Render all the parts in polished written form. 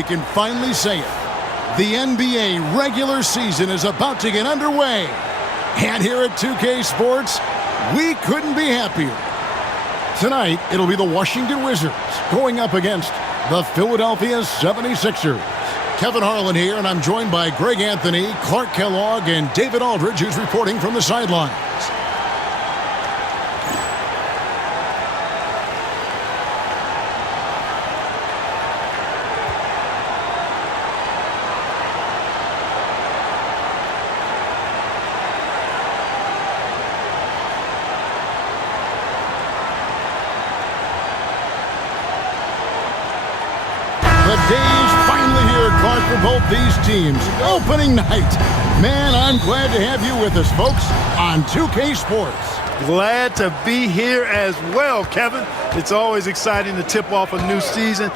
we can finally say it. The NBA regular season is about to get underway. And here at 2K Sports, we couldn't be happier. Tonight, it'll be the Washington Wizards going up against the Philadelphia 76ers. Kevin Harlan here, and I'm joined by Greg Anthony, Clark Kellogg, and David Aldridge, who's reporting from the sidelines. The day's finally here, Clark, for both these teams. Opening night. Man, I'm glad to have you with us, folks, on 2K Sports. Glad to be here as well, Kevin. It's always exciting to tip off a new season.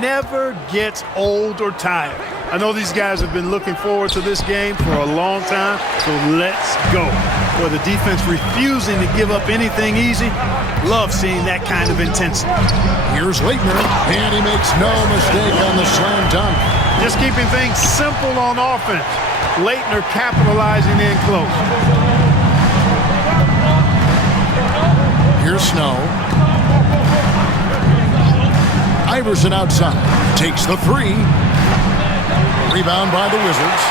Never gets old or tired. I know these guys have been looking forward to this game for a long time, so let's go. For the defense refusing to give up anything easy, love seeing that kind of intensity. Here's Leitner, and he makes no mistake on the slam dunk. Just keeping things simple on offense. Leitner capitalizing in close. Here's Snow. Iverson outside. Takes the three. Rebound by the Wizards.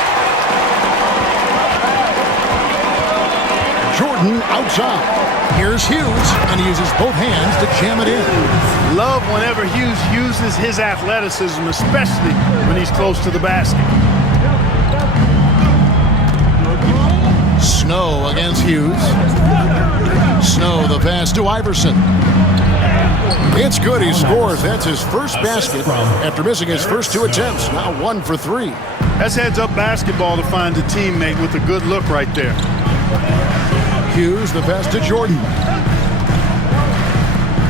Jordan outside. Here's Hughes, and he uses both hands to jam it in. Love whenever Hughes uses his athleticism, especially when he's close to the basket. Snow against Hughes. Snow, the pass to Iverson. It's good, he scores. That's his first basket after missing his first two attempts. Now 1 for 3. That's heads-up basketball to find a teammate with a good look right there. Hughes, the pass to Jordan.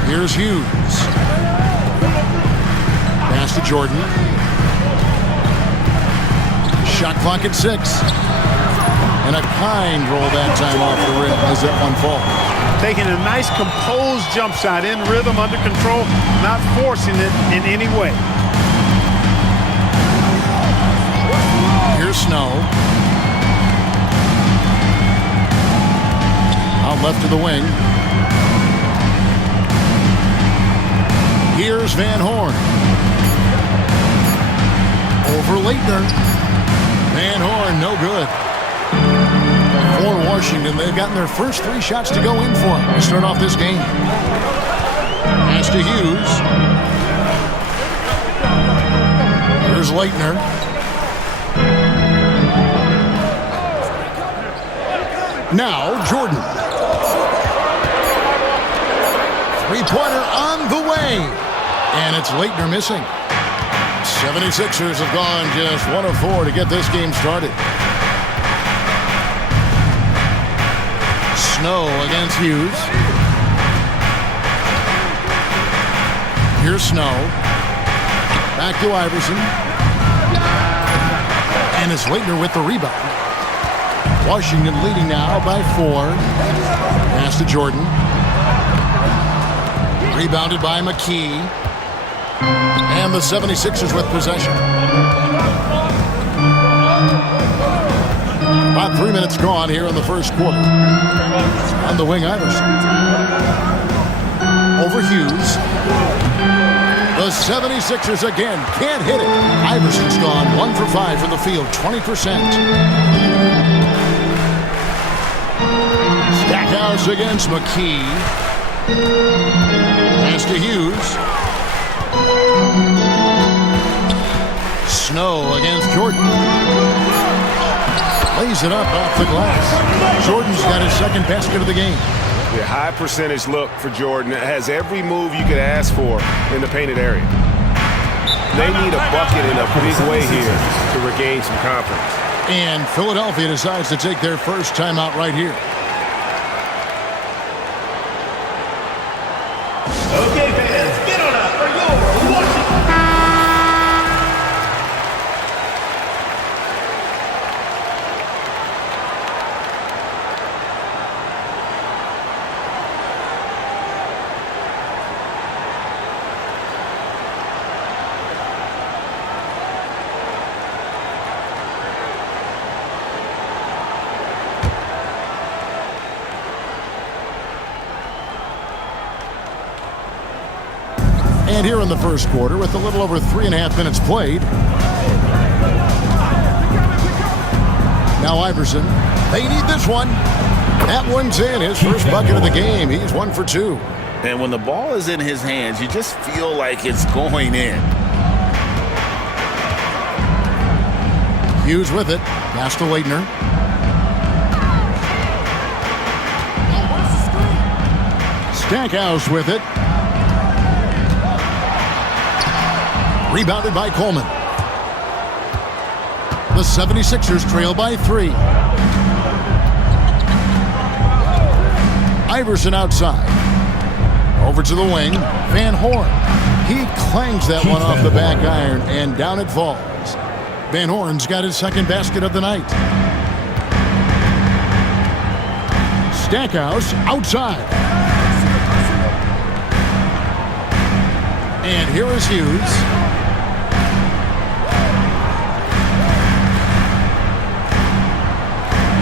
Here's Hughes. Pass to Jordan. Shot clock at 6. And a kind roll that time off the rim as that one falls. Taking a nice composed jump shot in rhythm, under control, not forcing it in any way. Here's Snow. Out left to the wing. Here's Van Horn. Over Leitner. Van Horn, no good. For Washington, they've gotten their first 3 shots to go in for to start off this game. Pass to Hughes. Here's Leitner. Now Jordan. Three-pointer on the way. And it's Leitner missing. 76ers have gone just 1 of 4 to get this game started. Snow against Hughes. Here's Snow. Back to Iverson. And it's Leitner with the rebound. Washington leading now by 4. Pass to Jordan. Rebounded by McKee. And the 76ers with possession. About 3 minutes gone here in the first quarter. On the wing, Iverson. Over Hughes. The 76ers again can't hit it. Iverson's gone 1 for 5 from the field, 20%. Stackhouse against McKee. Pass to Hughes. Snow against Jordan. Lays it up off the glass. Jordan's got his second basket of the game. The high percentage look for Jordan. It has every move you could ask for in the painted area. They need a bucket in a big way here to regain some confidence. And Philadelphia decides to take their first timeout right here. Okay, fans, get on up for your Washington. And here in the first quarter, with a little over 3.5 minutes played. Now Iverson. They need this one. That one's in. His first bucket of the game. He's 1 for 2. And when the ball is in his hands, you just feel like it's going in. Hughes with it. Pass to Leitner. Stackhouse with it. Rebounded by Coleman. The 76ers trail by 3. Iverson outside. Over to the wing. Van Horn. He clangs that one off the back iron, and down it falls. Van Horn's got his second basket of the night. Stackhouse outside. And here is Hughes.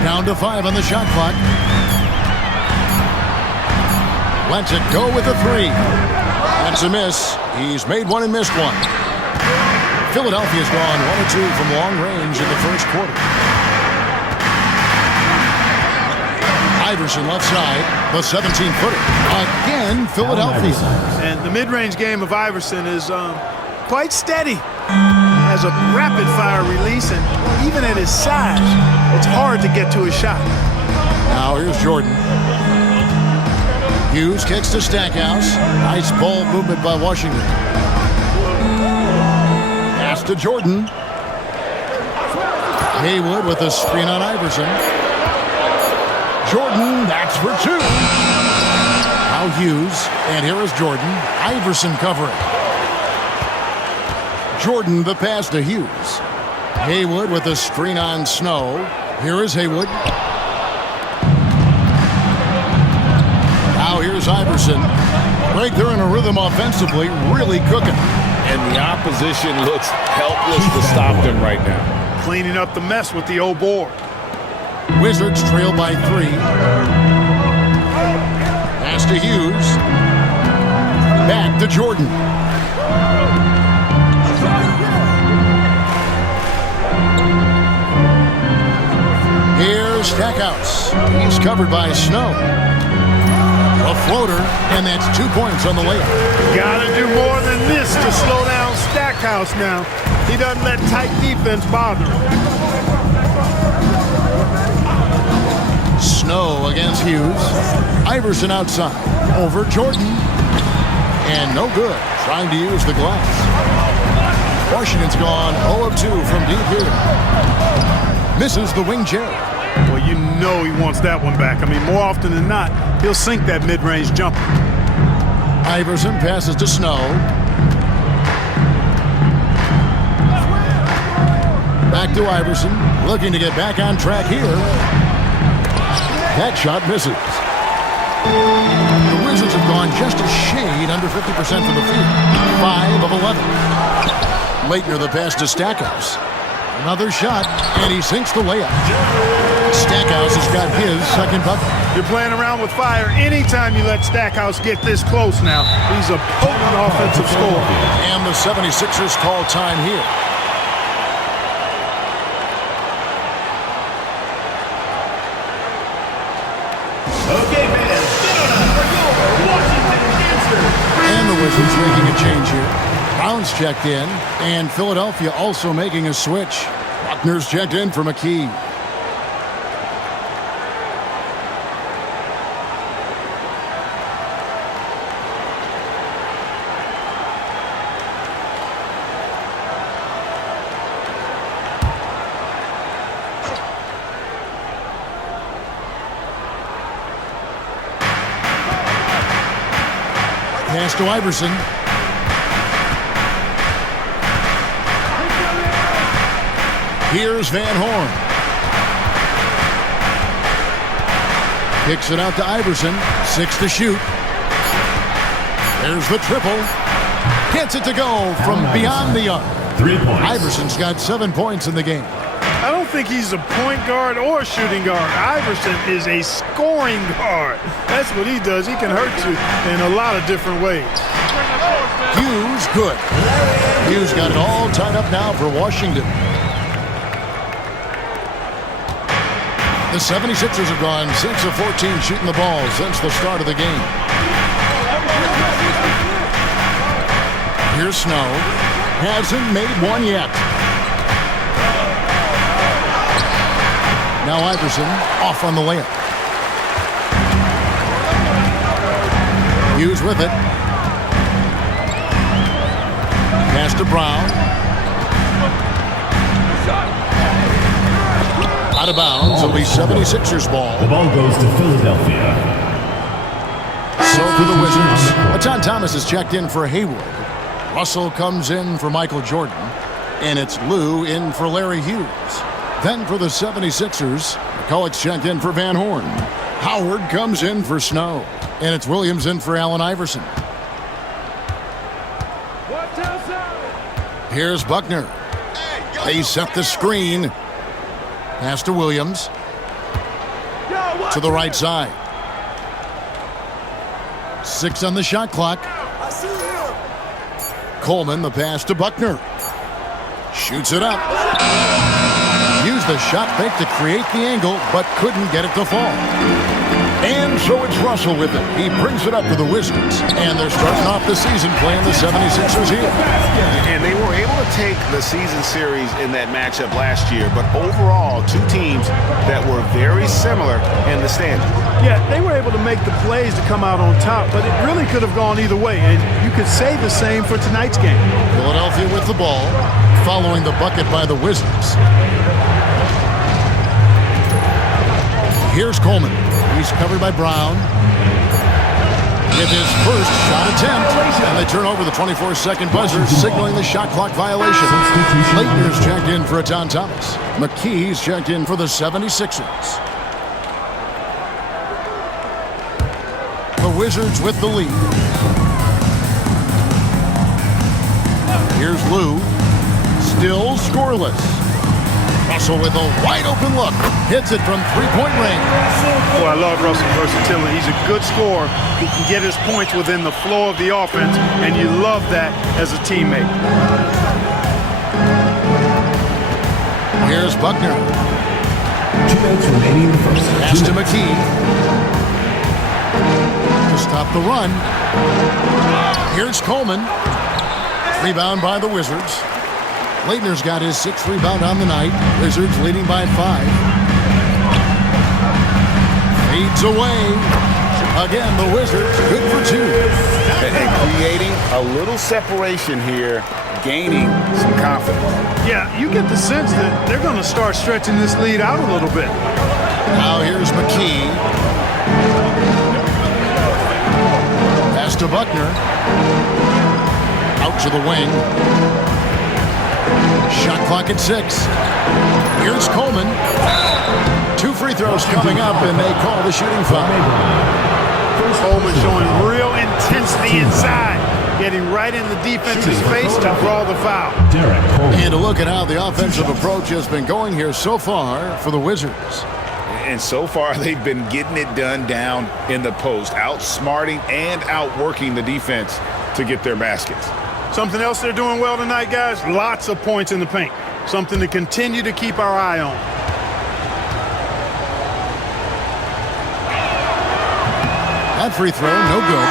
Down to 5 on the shot clock. Lets it go with a 3. That's a miss. He's made one and missed one. Philadelphia's gone 1 or 2 from long range in the first quarter. Iverson left side, the 17-footer. Again, Philadelphia. And the mid-range game of Iverson is quite steady. Has a rapid-fire release, and even at his size, it's hard to get to his shot. Now here's Jordan. Hughes kicks to Stackhouse. Nice ball movement by Washington. Pass to Jordan. Haywood with a screen on Iverson. Jordan, that's for 2. Now Hughes, and here is Jordan. Iverson covering. Jordan, the pass to Hughes. Haywood with a screen on Snow. Here is Haywood. Now here's Iverson. Right there in a rhythm offensively, really cooking. And the opposition looks helpless to stop them right now. Cleaning up the mess with the old board. Wizards trail by 3. Pass to Hughes. Back to Jordan. Here's Stackhouse. He's covered by Snow. A floater, and that's 2 points on the layup. Gotta do more than this to slow down Stackhouse now. He doesn't let tight defense bother him. Snow against Hughes. Iverson outside. Over Jordan. And no good. Trying to use the glass. Washington's gone 0 of 2 from deep here. Misses the wing chair. Well, you know he wants that one back. I mean, more often than not, he'll sink that mid-range jumper. Iverson passes to Snow. Back to Iverson. Looking to get back on track here. That shot misses. The Wizards have gone just a shade under 50% from the field. 5 of 11. Leitner the pass to Stackhouse. Another shot, and he sinks the layup. Stackhouse has got his second bucket. You're playing around with fire anytime you let Stackhouse get this close now. He's a potent offensive scorer. And the 76ers call time here. Okay, man, get on up for your Washington answer. And the Wizards making a change here. Brown's checked in, and Philadelphia also making a switch. Buckner's checked in for McKee. Pass to Iverson. Here's Van Horn. Kicks it out to Iverson. 6 to shoot. There's the triple. Gets it to go from beyond the arc. 3 points. Iverson's got 7 points in the game. I don't think he's a point guard or a shooting guard. Iverson is a scoring guard. That's what he does. He can hurt you in a lot of different ways. Hughes, good. Hughes got it all tied up now for Washington. The 76ers have gone 6 of 14 shooting the ball since the start of the game. Here's Snow. Hasn't made one yet. Now Iverson off on the layup. Hughes with it. Pass to Brown. Out of bounds. It'll be 76ers ball. The ball goes to Philadelphia. So for the Wizards, John Thomas is checked in for Hayward. Russell comes in for Michael Jordan. And it's Lou in for Larry Hughes. Then for the 76ers, McCulloch's checked in for Van Horn. Howard comes in for Snow. And it's Williams in for Allen Iverson. Here's Buckner. They set the screen. Pass to Williams. To the right side. 6 on the shot clock. Coleman, the pass to Buckner. Shoots it up. Used the shot fake to create the angle, but couldn't get it to fall. And so it's Russell with it. He brings it up to the Wizards. And they're starting off the season playing the 76ers here. And they were able to take the season series in that matchup last year, but overall, two teams that were very similar in the standings. Yeah, they were able to make the plays to come out on top, but it really could have gone either way, and you could say the same for tonight's game. Philadelphia with the ball, following the bucket by the Wizards. Here's Coleman. He's covered by Brown. With his first shot attempt. And they turn over the 24-second buzzer, signaling the shot clock violation. Leitner's checked in for John Thomas. McKee's checked in for the 76ers. The Wizards with the lead. Here's Lou. Still scoreless. Russell with a wide-open look. Hits it from three-point range. Boy, I love Russell's versatility. He's a good scorer who can get his points within the flow of the offense, and you love that as a teammate. Here's Buckner. 2 minutes remaining in the first. Pass to McKee. To stop the run. Here's Coleman. Rebound by the Wizards. Leitner's got his 6th rebound on the night. Wizards leading by 5. Fades away. Again, the Wizards good for 2. And creating a little separation here, gaining some confidence. Yeah, you get the sense that they're going to start stretching this lead out a little bit. Now here's McKee. Pass to Buckner. Out to the wing. Shot clock at 6. Here's Coleman. 2 free throws coming up, and they call the shooting foul. Coleman showing real intensity inside, getting right in the defense's face to draw the foul. And a look at how the offensive approach has been going here so far for the Wizards. And so far, they've been getting it done down in the post, outsmarting and outworking the defense to get their baskets. Something else they're doing well tonight, guys, lots of points in the paint. Something to continue to keep our eye on. That free throw, no good.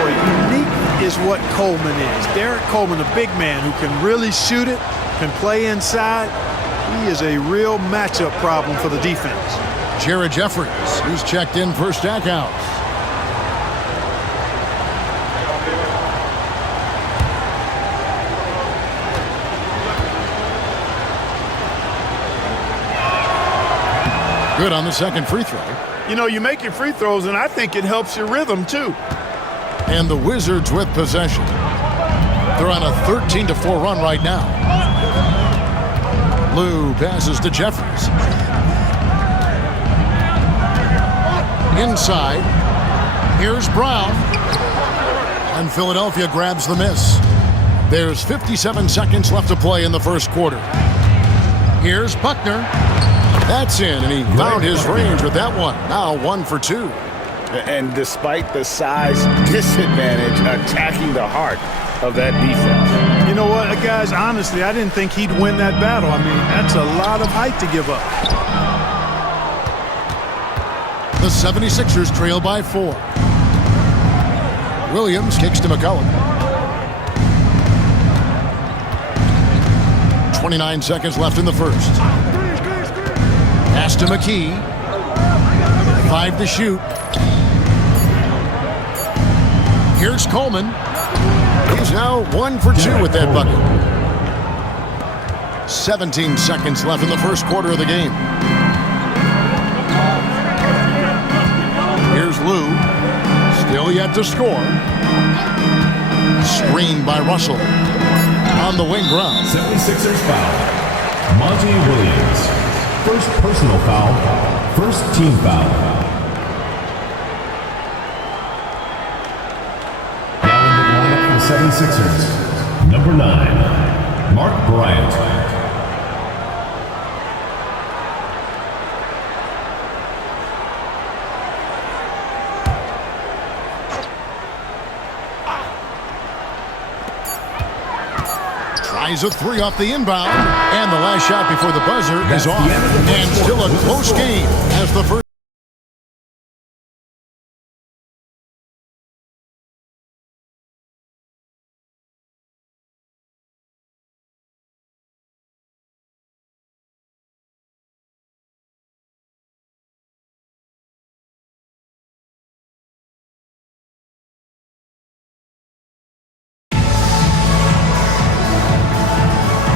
Boy, unique is what Coleman is. Derek Coleman, a big man who can really shoot it, can play inside. He is a real matchup problem for the defense. Jared Jeffries, who's checked in for Stackhouse. Good on the second free throw. You know, you make your free throws, and I think it helps your rhythm, too. And the Wizards with possession. They're on a 13-4 run right now. Lou passes to Jeffries. Inside. Here's Brown. And Philadelphia grabs the miss. There's 57 seconds left to play in the first quarter. Here's Buckner. That's in, and he found his range with that one. Now 1 for 2. And despite the size disadvantage attacking the heart, of that defense. You know what, guys, honestly, I didn't think he'd win that battle. I mean, that's a lot of height to give up. The 76ers trail by 4. Williams kicks to McCollum. 29 seconds left in the first. Pass to McKee. 5 to shoot. Here's Coleman. He's now 1 for 2 with that bucket. 17 seconds left in the first quarter of the game. Here's Lou. Still yet to score. Screened by Russell. On the wing ground. 76ers foul. Monty Williams. First personal foul. First team foul. Now in the lineup for the 76ers. Number 9, Mark Bryant. Tries a 3 off the inbound, and the last shot before the buzzer is off. And still a close game as the first.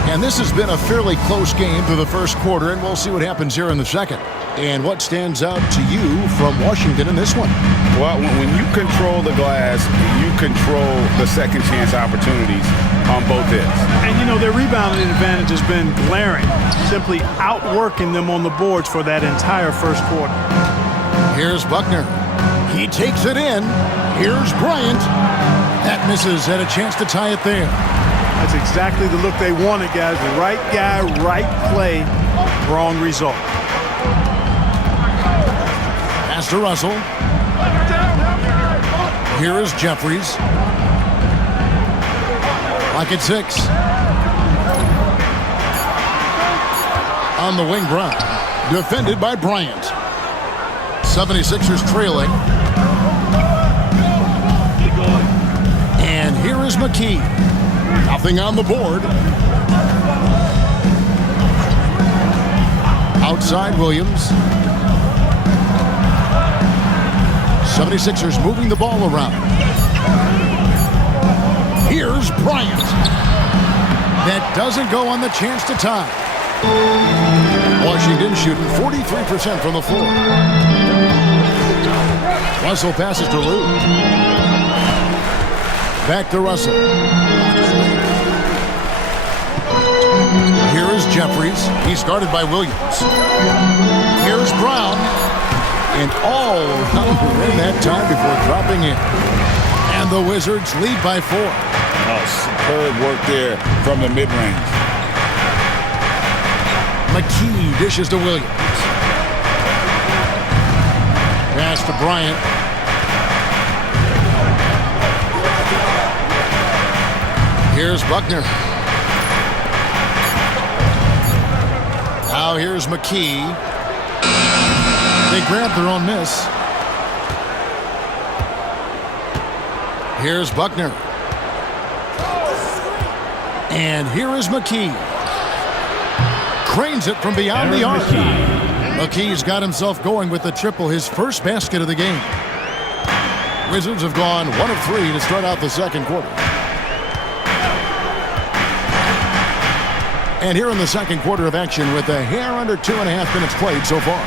And this has been a fairly close game through the first quarter, and we'll see what happens here in the second. And what stands out to you from Washington in this one? Well, when you control the glass, you control the second chance opportunities on both ends. And, you know, their rebounding advantage has been glaring, simply outworking them on the boards for that entire first quarter. Here's Buckner. He takes it in. Here's Bryant. That misses, had a chance to tie it there. That's exactly the look they wanted, guys. Right guy, right play, wrong result. Pass to Russell. Here is Jeffries. Lock at 6. On the wing ground. Defended by Bryant. 76ers trailing. And here is McKee. Nothing on the board. Outside Williams. 76ers moving the ball around. Here's Bryant. That doesn't go on the chance to tie. Washington shooting 43% from the floor. Russell passes to Lou. Back to Russell. Here is Jeffries. He's guarded by Williams. Here's Brown. And all around the rim that time before dropping in. And the Wizards lead by 4. Oh, superb work there from the mid-range. McKee dishes to Williams. Pass to Bryant. Here's Buckner. Now here's McKee. They grab their own miss. Here's Buckner. And here is McKee. Cranes it from beyond the arc. McKee's got himself going with the triple, his first basket of the game. Wizards have gone 1 of 3 to start out the second quarter. And here in the second quarter of action with a hair under 2.5 minutes played so far.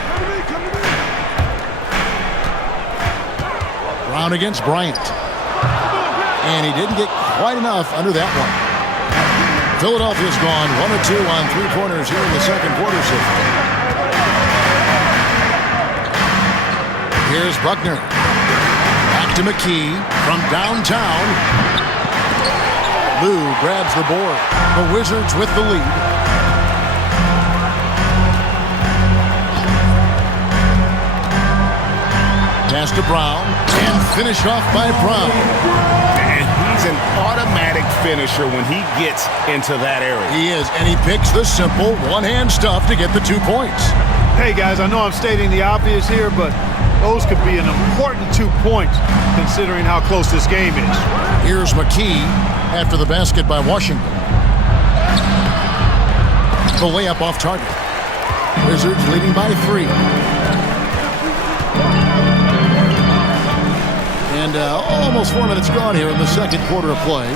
Brown against Bryant. And he didn't get quite enough under that one. Philadelphia's gone 1 of 2 on 3-pointers here in the second quarter so far. Here's Buckner. Back to McKee from downtown. Lou grabs the board. The Wizards with the lead. Pass to Brown. And finish off by Brown. And he's an automatic finisher when he gets into that area. He is, and he picks the simple one-hand stuff to get the 2 points. Hey, guys, I know I'm stating the obvious here, but those could be an important 2 points considering how close this game is. Here's McKee after the basket by Washington. The layup off target. Wizards leading by 3. And almost 4 minutes gone here in the second quarter of play.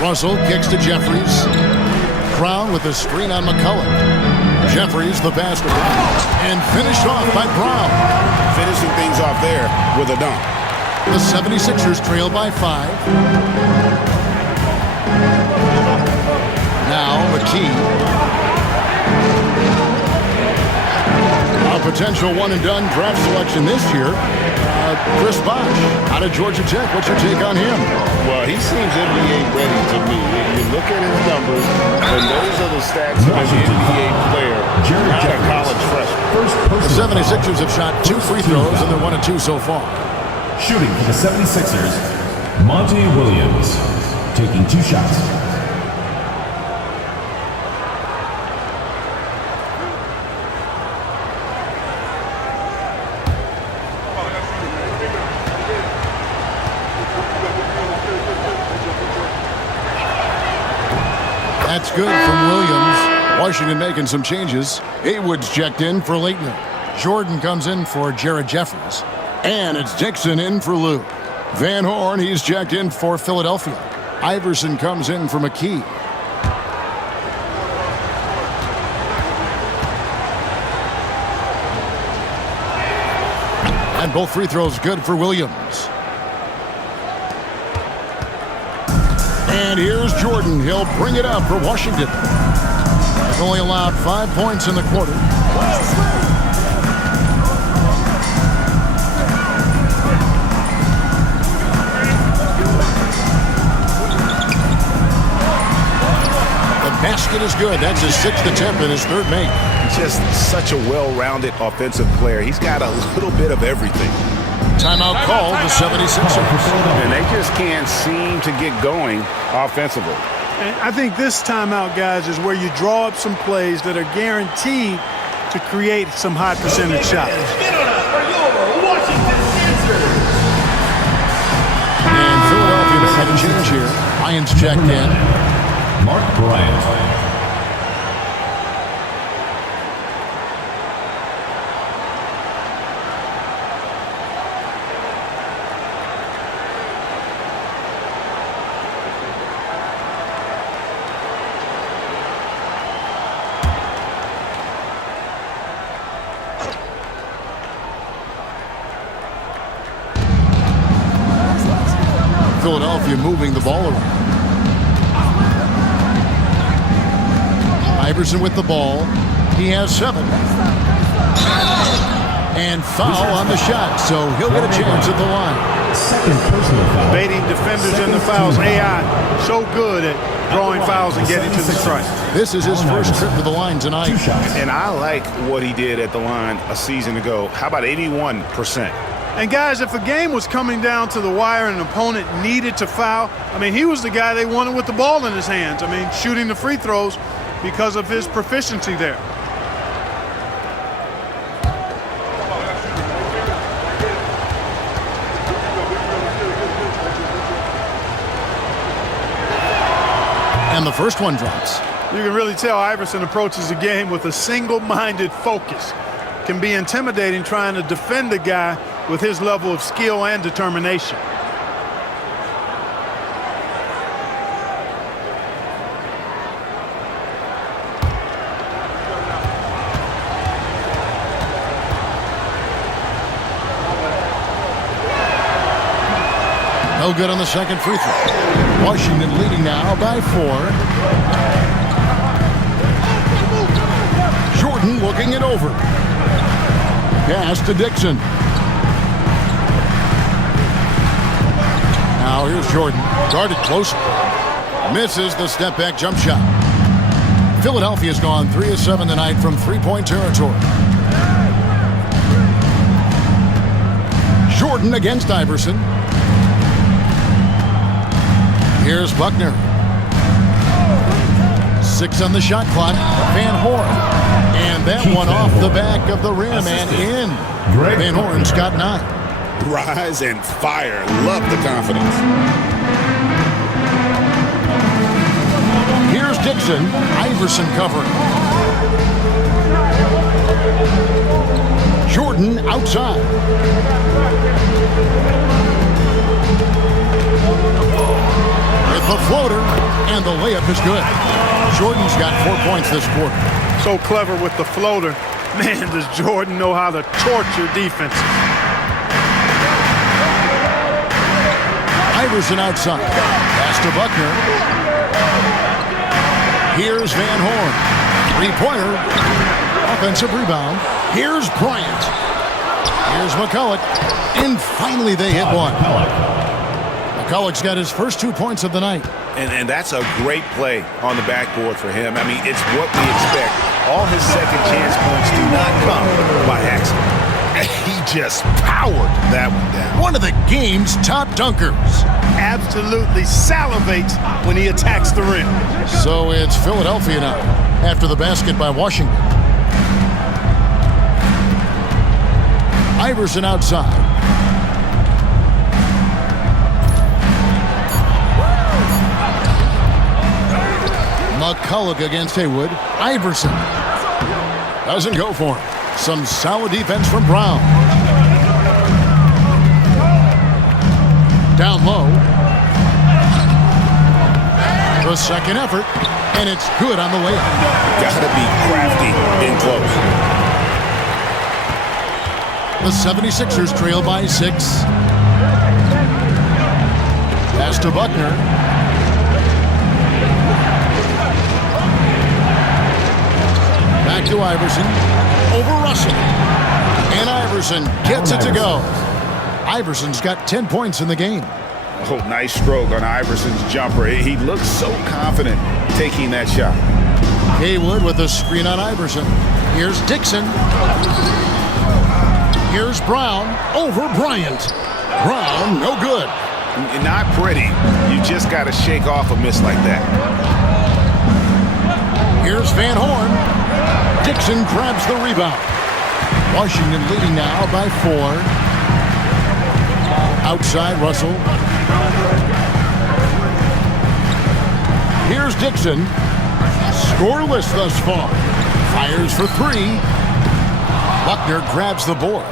Russell kicks to Jeffries. Brown with the screen on McCullough. Jeffries the basket. And finished off by Brown. Finishing things off there with a dunk. The 76ers trail by 5. Now McKee. A potential one-and-done draft selection this year. Chris Bosh out of Georgia Tech. What's your take on him? Well, he seems NBA ready to me. You look at his numbers, and those are the stats of an NBA player, not a college freshman. The 76ers have shot 2 free throws, and they're 1 of 2 so far. Shooting for the 76ers, Monty Williams, taking 2 shots. That's good from Williams. Washington making some changes. Haywood's checked in for Leitner. Jordan comes in for Jared Jeffries. And it's Dixon in for Lou. Van Horn, he's checked in for Philadelphia. Iverson comes in for McKee. And both free throws good for Williams. And here's Jordan. He'll bring it up for Washington. He's only allowed 5 points in the quarter. The basket is good. That's his 6th attempt and his 3rd make. Just such a well-rounded offensive player. He's got a little bit of everything. Timeout called the 76ers. And they just can't seem to get going offensively. And I think this timeout, guys, is where you draw up some plays that are guaranteed to create some high percentage shots. And Philadelphia making a change here. Lions checked in. Mark Bryant. Philadelphia moving the ball around. Iverson with the ball. He has 7. And foul on the shot, so he'll get a chance at the line. Second personal foul. Baiting defenders in the fouls. AI so good at drawing fouls and getting to the strike. This is his first trip to the line tonight. 2 shots. And I like what he did at the line a season ago. How about 81%? And guys, if a game was coming down to the wire and an opponent needed to foul, I mean, he was the guy they wanted with the ball in his hands. I mean, shooting the free throws because of his proficiency there. And the first one drops. You can really tell Iverson approaches the game with a single-minded focus. Can be intimidating trying to defend a guy with his level of skill and determination. No good on the second free throw. Washington leading now by 4. Jordan looking it over. Pass to Dixon. Now here's Jordan. Guarded closer. Misses the step-back jump shot. Philadelphia's gone 3 of 7 tonight from three-point territory. Jordan Jordan against Iverson. Here's Buckner. 6 on the shot clock. Van Horn. And that one off the back of the rim and in. Van Horn's got 9. Rise and fire. Love the confidence. Here's Dixon. Iverson covering. Jordan outside. With the floater, and the layup is good. Jordan's got 4 points this quarter. So clever with the floater. Man, does Jordan know how to torture defense. Iverson outside. Pass to Buckner. Here's Van Horn. Three-pointer. Offensive rebound. Here's Bryant. Here's McCulloch. And finally they hit one. McCulloch's got his first 2 points of the night. And that's a great play on the backboard for him. I mean, it's what we expect. All his second chance points do not come by accident. He just powered that one down. One of the game's top dunkers. Absolutely salivates when he attacks the rim. So it's Philadelphia now after the basket by Washington. Iverson outside. McCulloch against Haywood. Iverson doesn't go for him. Some solid defense from Brown. Down low. The second effort, and it's good on the layup. Gotta be crafty in close. The 76ers trail by 6. Pass to Buckner. Back to Iverson. Over Russell. And Iverson gets it to go. Iverson's got 10 points in the game. Oh, nice stroke on Iverson's jumper. He looks so confident taking that shot. Haywood with a screen on Iverson. Here's Dixon. Here's Brown over Bryant. Brown, no good. Not pretty. You just got to shake off a miss like that. Here's Van Horn. Dixon grabs the rebound. Washington leading now by 4. Outside Russell. Here's Dixon. Scoreless thus far. Fires for 3. Buckner grabs the board.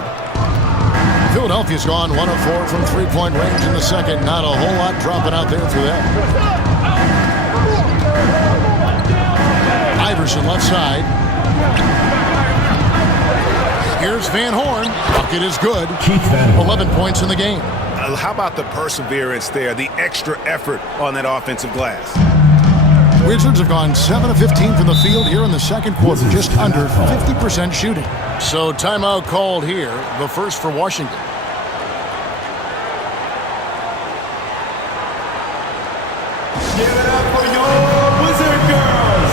Philadelphia's gone 1 of 4 from three-point range in the second. Not a whole lot dropping out there for them. Iverson left side. Here's Van Horn. Bucket is good. 11 points in the game. How about the perseverance there, the extra effort on that offensive glass? Wizards have gone 7 of 15 from the field here in the second quarter, just under 50% shooting. So timeout called here, the first for Washington. Give it up for your Wizard girls.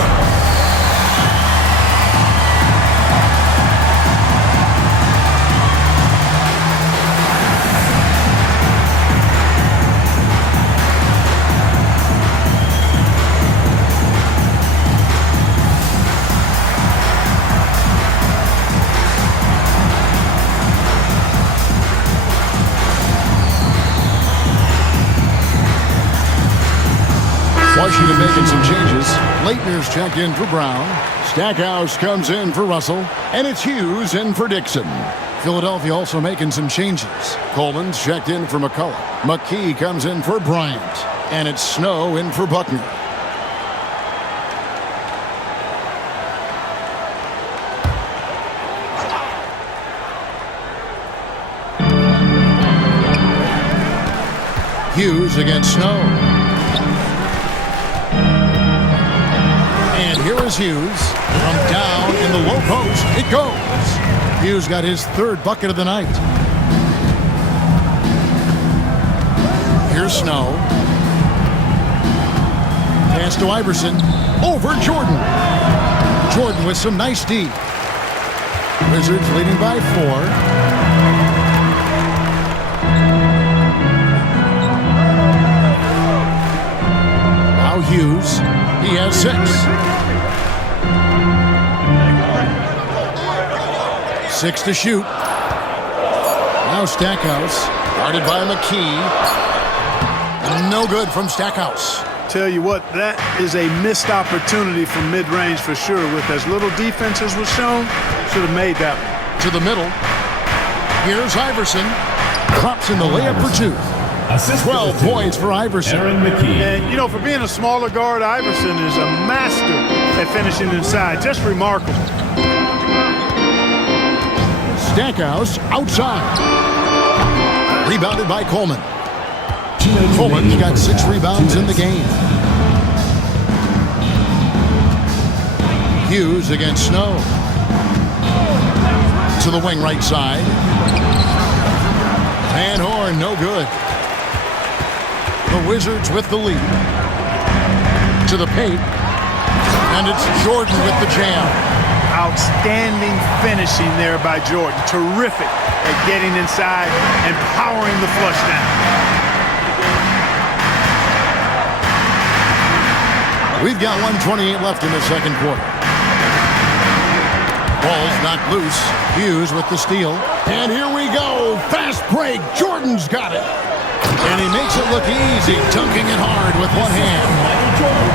Washington making some changes. Leitner's checked in for Brown. Stackhouse comes in for Russell. And it's Hughes in for Dixon. Philadelphia also making some changes. Coleman's checked in for McCulloch. McKee comes in for Bryant. And it's Snow in for Buckner. Hughes against Snow. And here is Hughes. From down in the low post, it goes. Hughes got his third bucket of the night. Here's Snow. Pass to Iverson. Over Jordan. Jordan with some nice D. Wizards leading by 4. Hughes. He has 6. Six to shoot. Now Stackhouse, guarded by McKee. No good from Stackhouse. Tell you what, that is a missed opportunity from mid-range for sure. With as little defense as was shown, should have made that one. To the middle. Here's Iverson. Drops in the layup for 2. 12 points for Iverson. And, you know, for being a smaller guard, Iverson is a master at finishing inside. Just remarkable. Stackhouse outside. Rebounded by Coleman. Coleman's got 6 rebounds in the game. Hughes against Snow. To the wing right side. Van Horn, no good. The Wizards with the lead. To the paint. And it's Jordan with the jam. Outstanding finishing there by Jordan. Terrific at getting inside and powering the flush down. We've got 1:28 left in the second quarter. Ball's knocked loose. Hughes with the steal. And here we go. Fast break. Jordan's got it. And he makes it look easy, dunking it hard with one hand.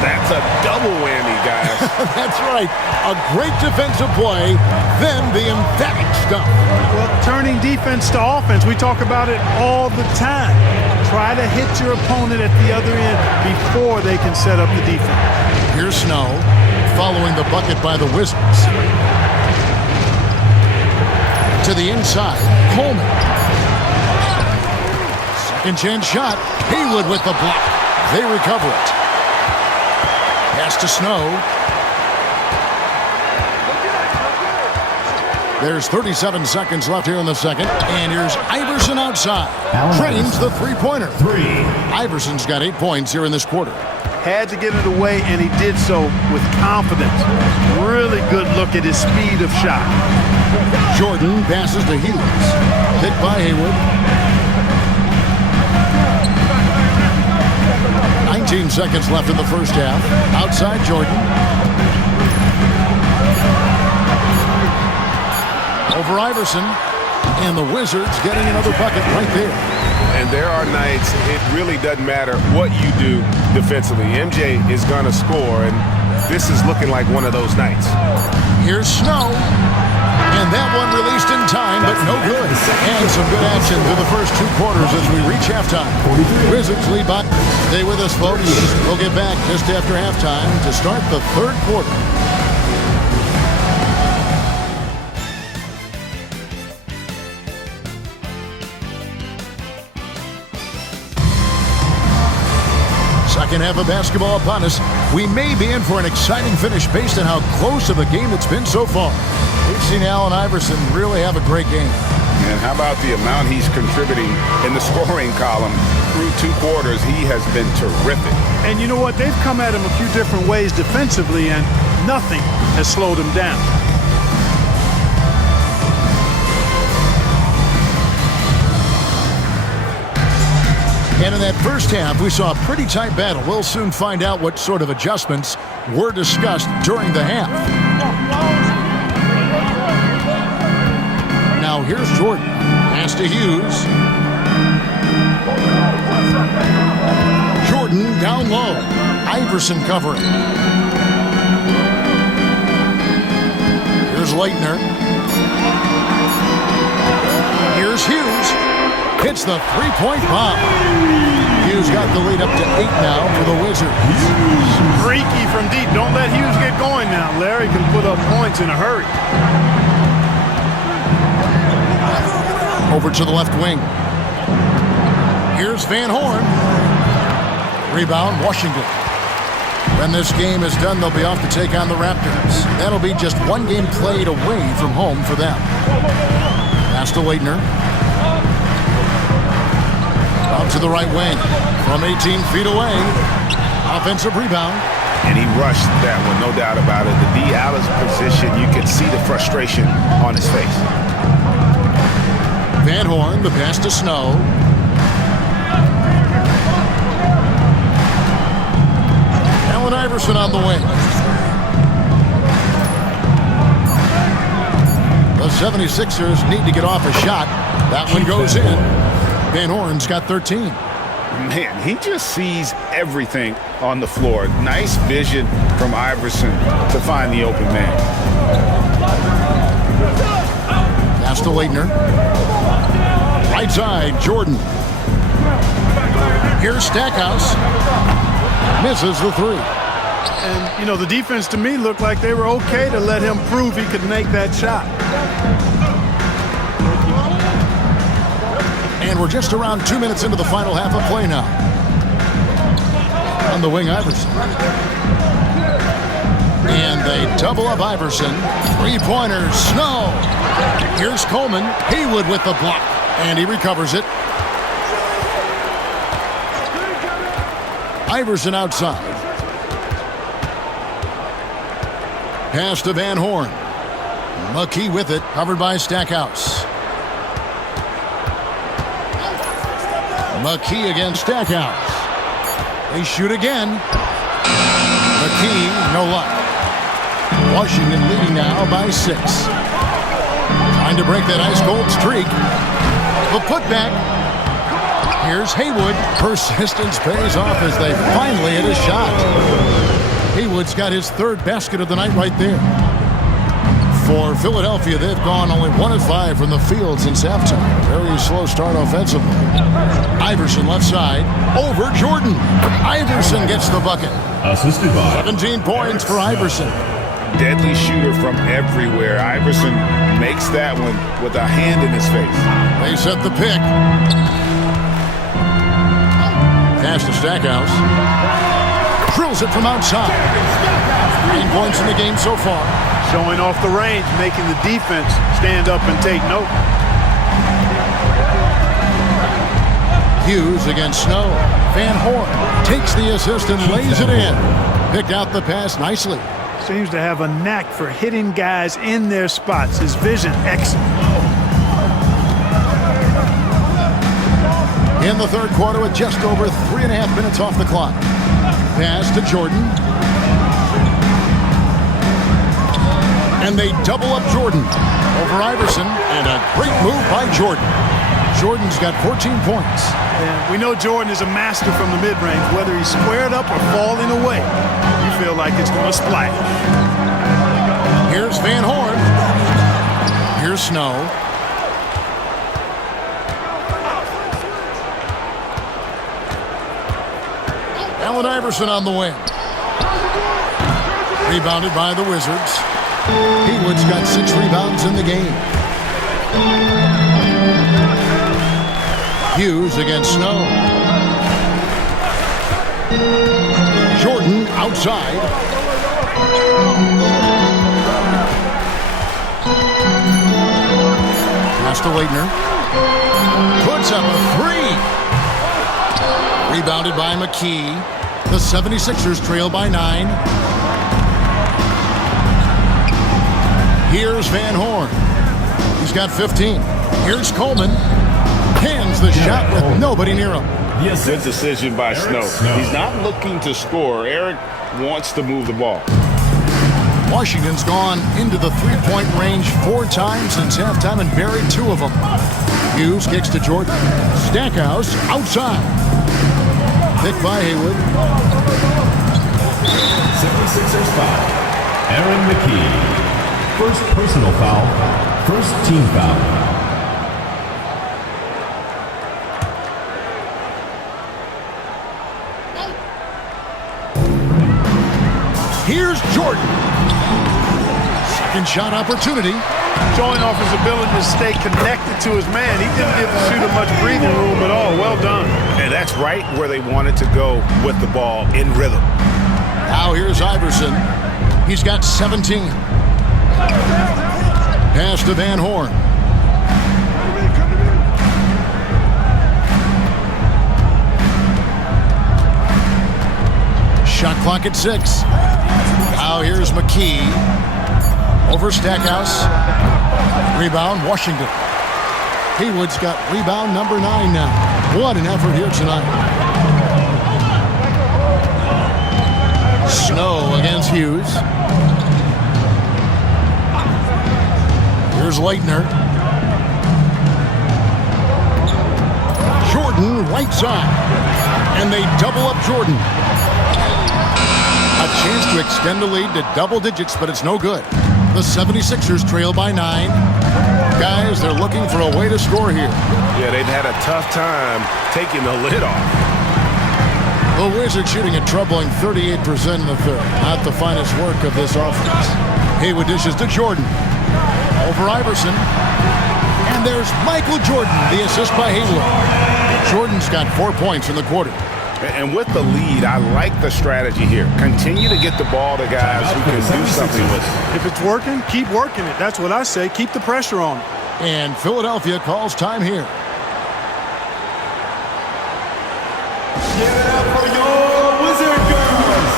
That's a double whammy, guys. That's right. A great defensive play, then the emphatic stuff. Well, turning defense to offense, we talk about it all the time. Try to hit your opponent at the other end before they can set up the defense. Here's Snow, following the bucket by the Wizards. To the inside, Coleman. Second chance shot. Haywood with the block. They recover it. Pass to Snow. There's 37 seconds left here in the second. And here's Iverson outside. Trains the three-pointer. Iverson's got 8 points here in this quarter. Had to get it away, and he did so with confidence. Really good look at his speed of shot. Jordan passes to Hughes. Hit by Haywood. 19 seconds left in the first half. Outside Jordan. Over Iverson. And the Wizards getting another bucket right there. And there are nights it really doesn't matter what you do defensively. MJ is going to score, and this is looking like one of those nights. Here's Snow. And that one released in time, but no good. And some good action through the first 2 quarters as we reach halftime. Wizards lead by. Stay with us, folks. We'll get back just after halftime to start the third quarter. Second half of basketball upon us. We may be in for an exciting finish based on how close of a game it's been so far. We've seen Allen Iverson really have a great game. And how about the amount he's contributing in the scoring column through 2 quarters? He has been terrific. And you know what? They've come at him a few different ways defensively, and nothing has slowed him down. And in that first half, we saw a pretty tight battle. We'll soon find out what sort of adjustments were discussed during the half. Now here's Jordan. Pass to Hughes. Jordan down low. Iverson covering. Here's Leitner. Here's Hughes. Hits the three-point bomb. Hughes got the lead up to 8 now for the Wizards. Freaky from deep. Don't let Hughes get going now. Larry can put up points in a hurry. Over to the left wing. Here's Van Horn. Rebound, Washington. When this game is done, they'll be off to take on the Raptors. That'll be just 1 game played away from home for them. Pass to Leitner. Out to the right wing. From 18 feet away. Offensive rebound. And he rushed that one, no doubt about it. The Dalla's position, you can see the frustration on his face. Van Horn, the pass to Snow. Allen Iverson on the wing. The 76ers need to get off a shot. That one goes in. Van Horn's got 13. Man, he just sees everything on the floor. Nice vision from Iverson to find the open man. Pass to Leitner. Right side, Jordan. Here's Stackhouse. Misses the three. And, you know, the defense to me looked like they were okay to let him prove he could make that shot. And we're just around 2 minutes into the final half of play now. On the wing, Iverson. And they double up Iverson. Three-pointers, Snow. Here's Coleman. Haywood with the block. And he recovers it. Iverson outside. Pass to Van Horn. McKee with it, covered by Stackhouse. McKee against Stackhouse. They shoot again. McKee, no luck. Washington leading now by 6. Trying to break that ice-cold streak. The putback. Here's Haywood. Persistence pays off as they finally hit a shot. Haywood's got his third basket of the night right there. For Philadelphia, they've gone only 1 of 5 from the field since halftime. Very slow start offensively. Iverson left side. Over Jordan. Iverson gets the bucket. Assisted by 17 points for Iverson. Deadly shooter from everywhere. Iverson makes that one with a hand in his face. They set the pick. Pass to Stackhouse. Drills it from outside. 9 points in the game so far. Showing off the range, making the defense stand up and take note. Hughes against Snow. Van Horn takes the assist and lays it in. Picked out the pass nicely. Seems to have a knack for hitting guys in their spots. His vision, excellent. In the third quarter with just over 3.5 minutes off the clock. Pass to Jordan. And they double up Jordan over Iverson. And a great move by Jordan. Jordan's got 14 points. And we know Jordan is a master from the mid-range. Whether he's squared up or falling away, you feel like it's going to splash. Here's Van Horn. Here's Snow. Allen Iverson on the wing. Rebounded by the Wizards. Haywood's got 6 rebounds in the game. Hughes against Snow. Jordan outside. Pass to Leitner. Puts up a 3. Rebounded by McKee. The 76ers trail by 9. Here's Van Horn. He's got 15. Here's Coleman. Hands the shot with nobody near him. Good decision by Snow. He's not looking to score. Eric wants to move the ball. Washington's gone into the three-point range 4 times since halftime and buried 2 of them. Hughes kicks to Jordan. Stackhouse outside. Picked by Haywood. 76ers foul. Aaron McKee. First personal foul. First team foul. Here's Jordan. Second shot opportunity. Showing off his ability to stay connected to his man. He didn't give the shooter much breathing room at all. Well done. And that's right where they wanted to go with the ball, in rhythm. Now here's Iverson. He's got 17. Pass to Van Horn. Shot clock at 6. Now here's McKee. Over Stackhouse. Rebound, Washington. Haywood's got rebound number 9 now. What an effort here tonight. Snow against Hughes. Here's Leitner. Jordan right side. And they double up Jordan. A chance to extend the lead to double digits, but it's no good. The 76ers trail by 9. Guys, they're looking for a way to score here. Yeah, they've had a tough time taking the lid off. The Wizards shooting a troubling 38% in the third. Not the finest work of this offense. Haywood dishes to Jordan. Over Iverson. And there's Michael Jordan, the assist by Haywood. Jordan's got 4 points in the quarter. And with the lead, I like the strategy here. Continue to get the ball to guys who can do something with it. If it's working, keep working it. That's what I say. Keep the pressure on it. And Philadelphia calls time here. Give it up for your Wizard girls.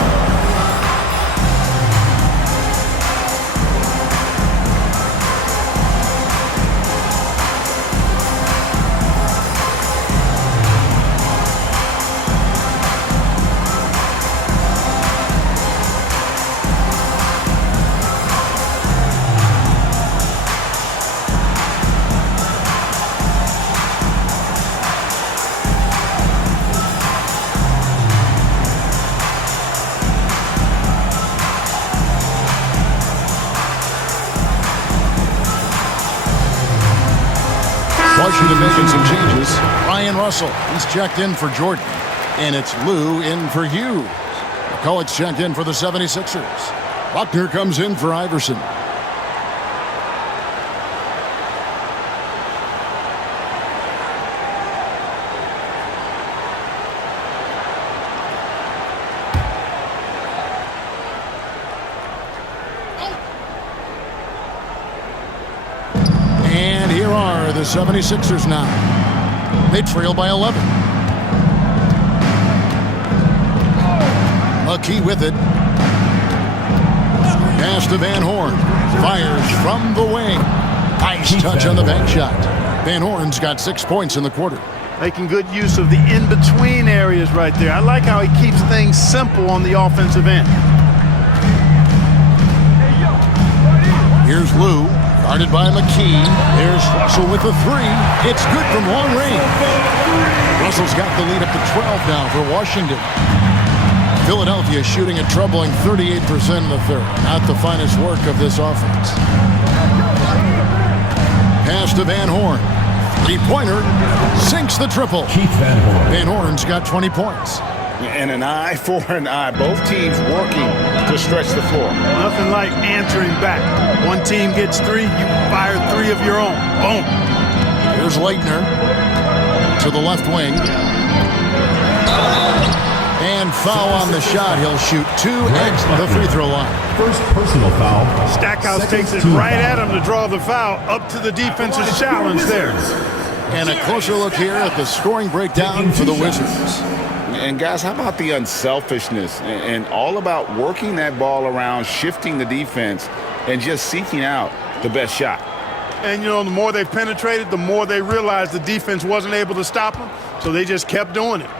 Washington making some changes. Ryan Russell, he's checked in for Jordan. And it's Lou in for Hughes. McCulloch's checked in for the 76ers. Buckner comes in for Iverson. And here are the 76ers now. They trail by 11. McKee with it. Pass to Van Horn. Fires from the wing. Nice touch on the bank shot. Van Horn's got 6 points in the quarter. Making good use of the in-between areas right there. I like how he keeps things simple on the offensive end. Here's Lou, guarded by McKee. There's Russell with the three. It's good from long range. Russell's got the lead up to 12 now for Washington. Philadelphia shooting a troubling 38% in the third. Not the finest work of this offense. Pass to Van Horn. Three-pointer. Sinks the triple. Keith Van Horn. Van Horn's got 20 points. And an eye for an eye. Both teams working to stretch the floor. Nothing like answering back. One team gets 3, you fire 3 of your own. Boom. Here's Leitner to the left wing. And foul on the shot. He'll shoot 2 at the free throw line. First personal foul. Stackhouse takes it right at him to draw the foul. Up to the defense's challenge there. And a closer look here at the scoring breakdown for the Wizards. And guys, how about the unselfishness and all about working that ball around, shifting the defense, and just seeking out the best shot. And, you know, the more they penetrated, the more they realized the defense wasn't able to stop them, so they just kept doing it.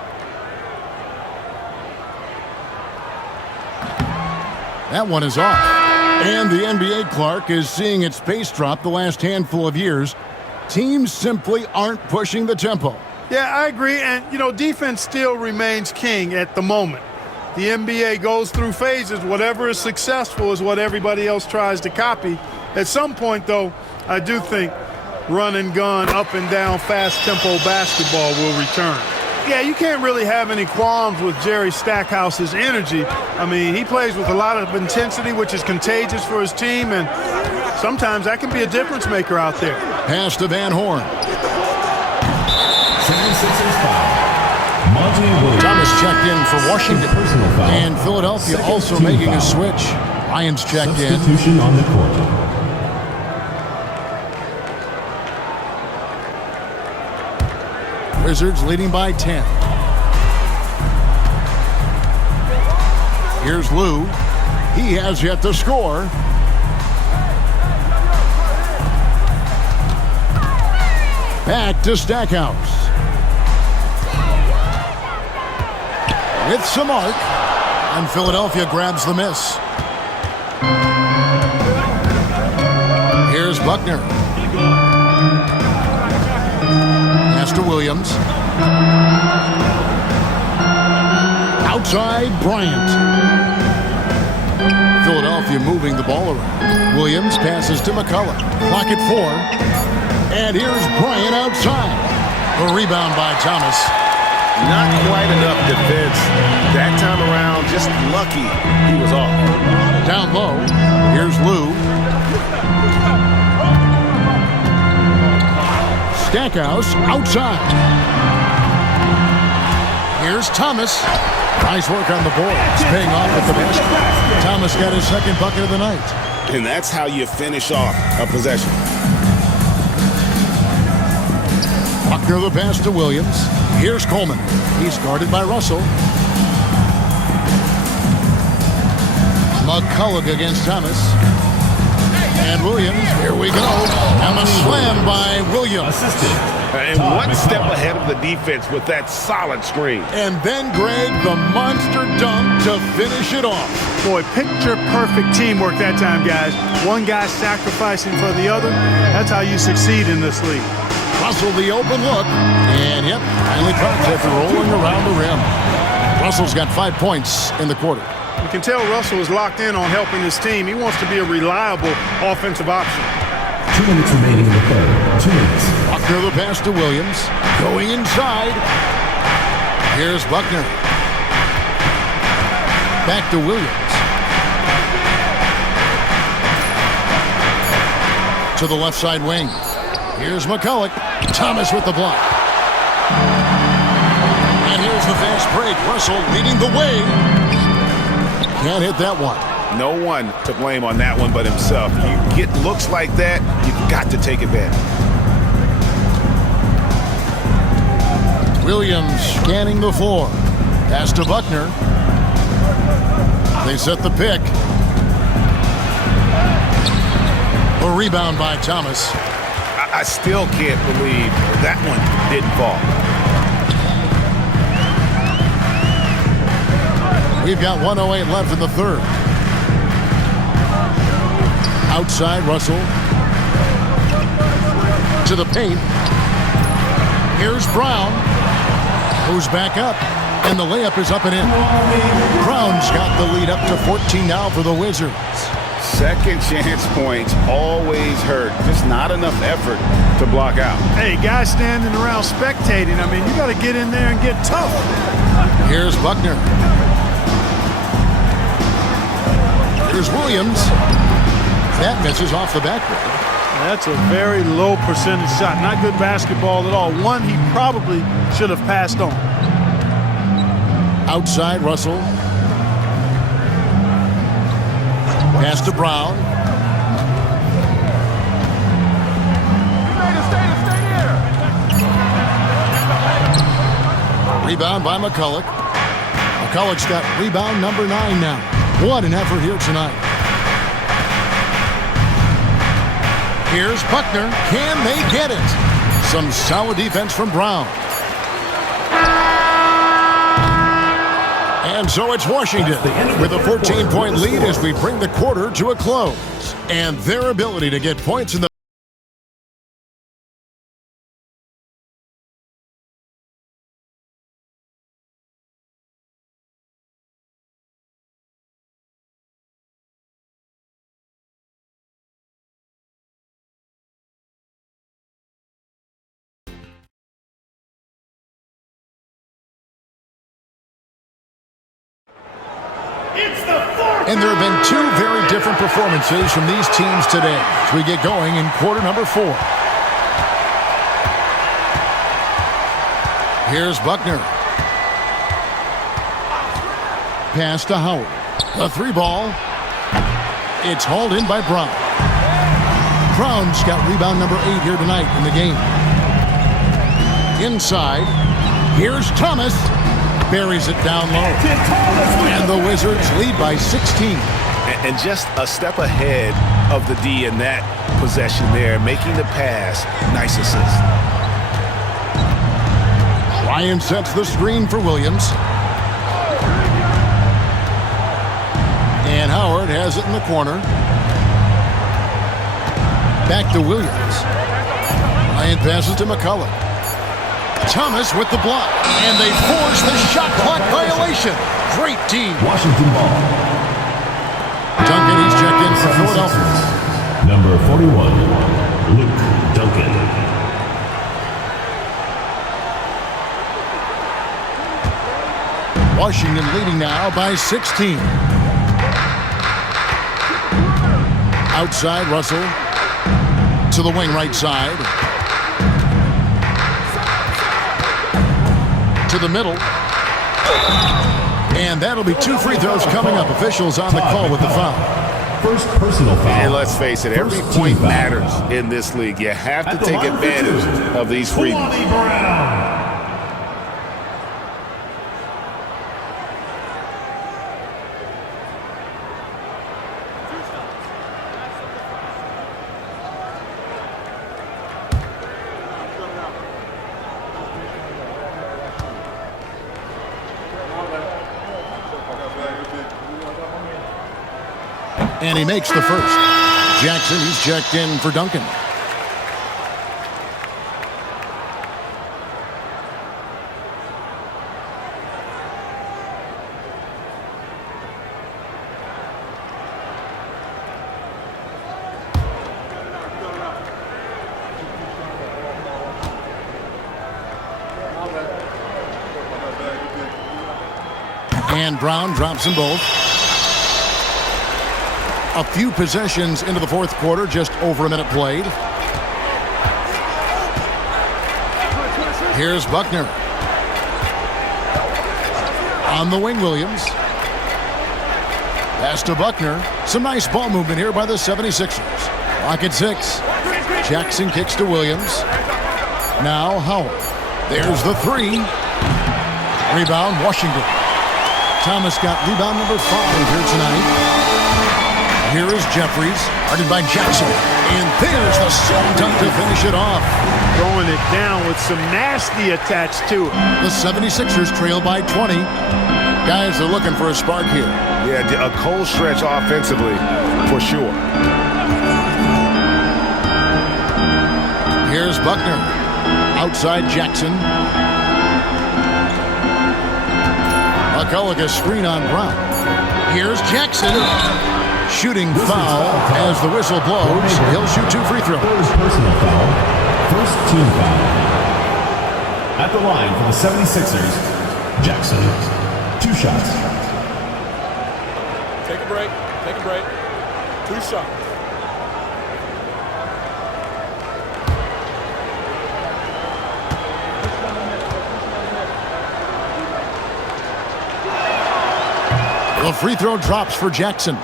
That one is off. And the NBA, Clark, is seeing its pace drop the last handful of years. Teams simply aren't pushing the tempo. Yeah, I agree. And, you know, defense still remains king at the moment. The NBA goes through phases. Whatever is successful is what everybody else tries to copy. At some point, though, I do think run and gun, up and down, fast tempo basketball will return. Yeah, you can't really have any qualms with Jerry Stackhouse's energy. I mean, he plays with a lot of intensity, which is contagious for his team, and sometimes that can be a difference maker out there. Pass to Van Horn. 76ers foul. Monty Williams. Thomas checked in for Washington. Personal foul. And Philadelphia Second also team making foul. a switch. Ryan's checked in. Substitution on the court. Wizards leading by 10. Here's Lou. He has yet to score. Back to Stackhouse. With some arc. And Philadelphia grabs the miss. Here's Buckner. Pass to Williams. Outside, Bryant. Philadelphia moving the ball around. Williams passes to McCullough. Clock at 4. And here's Bryant outside. A rebound by Thomas. Not quite enough defense that time around. Just lucky he was off. Down low. Here's Lou. Stackhouse outside. Here's Thomas. Nice work on the boards. Paying off with the basket. Thomas got his second bucket of the night. And that's how you finish off a possession. Buckner the pass to Williams. Here's Coleman. He's guarded by Russell. McCullough against Thomas. And Williams, here we go. And a slam by Williams. And one step ahead of the defense with that solid screen. And then, Greg, the monster dunk to finish it off. Boy, picture-perfect teamwork that time, guys. One guy sacrificing for the other. That's how you succeed in this league. Russell the open look. And, yep, finally caught it rolling around the rim. Russell's got 5 points in the quarter. You can tell Russell is locked in on helping his team. He wants to be a reliable offensive option. 2 minutes remaining in the third. 2 minutes. Buckner the pass to Williams. Going inside. Here's Buckner. Back to Williams. To the left side wing. Here's McCullough. Thomas with the block. And here's the fast break. Russell leading the way. Can't hit that one. No one to blame on that one but himself. You get looks like that, you've got to take advantage. Williams scanning the floor. Pass to Buckner. They set the pick. A rebound by Thomas. I still can't believe that one didn't fall. We've got 1:08 left in the third. Outside, Russell. To the paint. Here's Brown. Who's back up. And the layup is up and in. Brown's got the lead up to 14 now for the Wizards. Second chance points always hurt. Just not enough effort to block out. Hey, guys standing around spectating. I mean, you got to get in there and get tough. Here's Buckner. Here's Williams. That misses off the backboard. That's a very low percentage shot. Not good basketball at all. One he probably should have passed on. Outside, Russell. Pass to Brown. Rebound by McCullough. McCullough's got rebound number 9 now. What an effort here tonight. Here's Buckner. Can they get it? Some solid defense from Brown. And so it's Washington with a 14-point lead as we bring the quarter to a close. And their ability to get points in the And there have been 2 very different performances from these teams today as we get going in quarter number 4. Here's Buckner. Pass to Howard. A 3-ball. It's hauled in by Brown. Brown's got rebound number 8 here tonight in the game. Inside. Here's Thomas. Buries it down low. And the Wizards lead by 16. And just a step ahead of the D in that possession there, making the pass. Nice assist. Ryan sets the screen for Williams. And Howard has it in the corner. Back to Williams. Ryan passes to McCullough. Thomas with the block. And they force the shot clock violation. Great team. Washington ball. Duncan, he's checked in for Philadelphia. Number 41, Luke Duncan. Washington leading now by 16. Outside, Russell. To the wing right side. To the middle. And that'll be 2 free throws coming up. Officials on the call with the foul. First personal foul. And let's face it, every point matters in this league. You have to take advantage of these freebies. And he makes the first. Jackson, he's checked in for Duncan. And Brown drops them both. A few possessions into the fourth quarter, just over a minute played. Here's Buckner. On the wing, Williams. Pass to Buckner. Some nice ball movement here by the 76ers. Lock at 6. Jackson kicks to Williams. Now Howard. There's the 3. Rebound, Washington. Thomas got rebound number 5 here tonight. Here is Jeffries, guarded by Jackson. And there's the slam dunk to finish it off. Throwing it down with some nasty attached to it. The 76ers trail by 20. Guys are looking for a spark here. Yeah, a cold stretch offensively, for sure. Here's Buckner. Outside Jackson. McCullough, a screen on Brown. Here's Jackson. Shooting foul as the whistle blows. He'll shoot 2 free throws. First personal foul. First team foul. At the line for the 76ers, Jackson. 2 shots. Take a break. Take a break. 2 shots. The free throw drops for Jackson.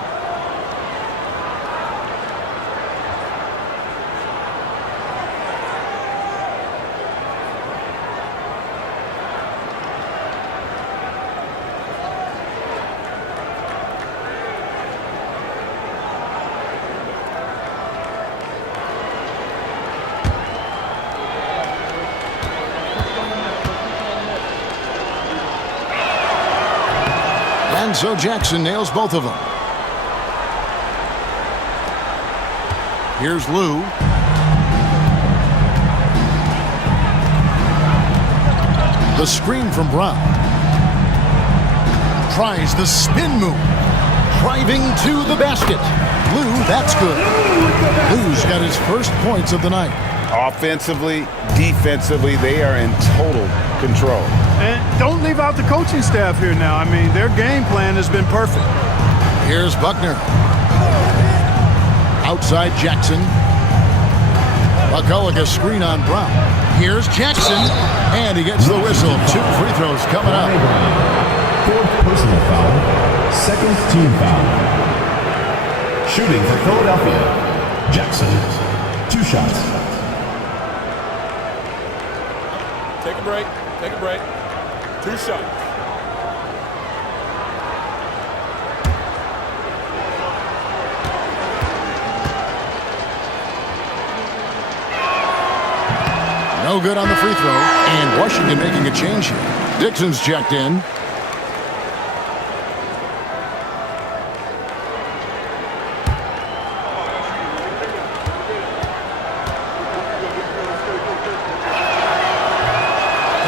And so Jackson nails both of them. Here's Lou. The screen from Brown. Tries the spin move. Driving to the basket. Lou, that's good. Lou's got his first points of the night. Offensively, defensively, they are in total control. And don't leave out the coaching staff here now. I mean, their game plan has been perfect. Here's Buckner. Outside Jackson. McCullough, a screen on Brown. Here's Jackson. And he gets the whistle. 2 free throws coming up. 4th personal foul. 2nd team foul. Shooting for Philadelphia, Jackson. 2 shots. Take a break. Take a break. 2 shots. No good on the free throw. And Washington making a change here. Dixon's checked in.